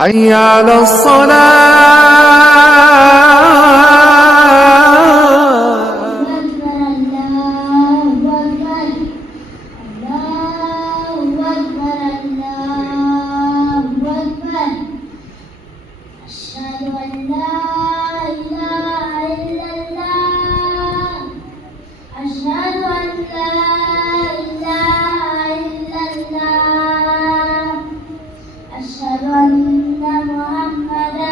حي على أشهد أن لا إله إلا الله أشهد أن لا إله إلا الله أشهد أن محمدا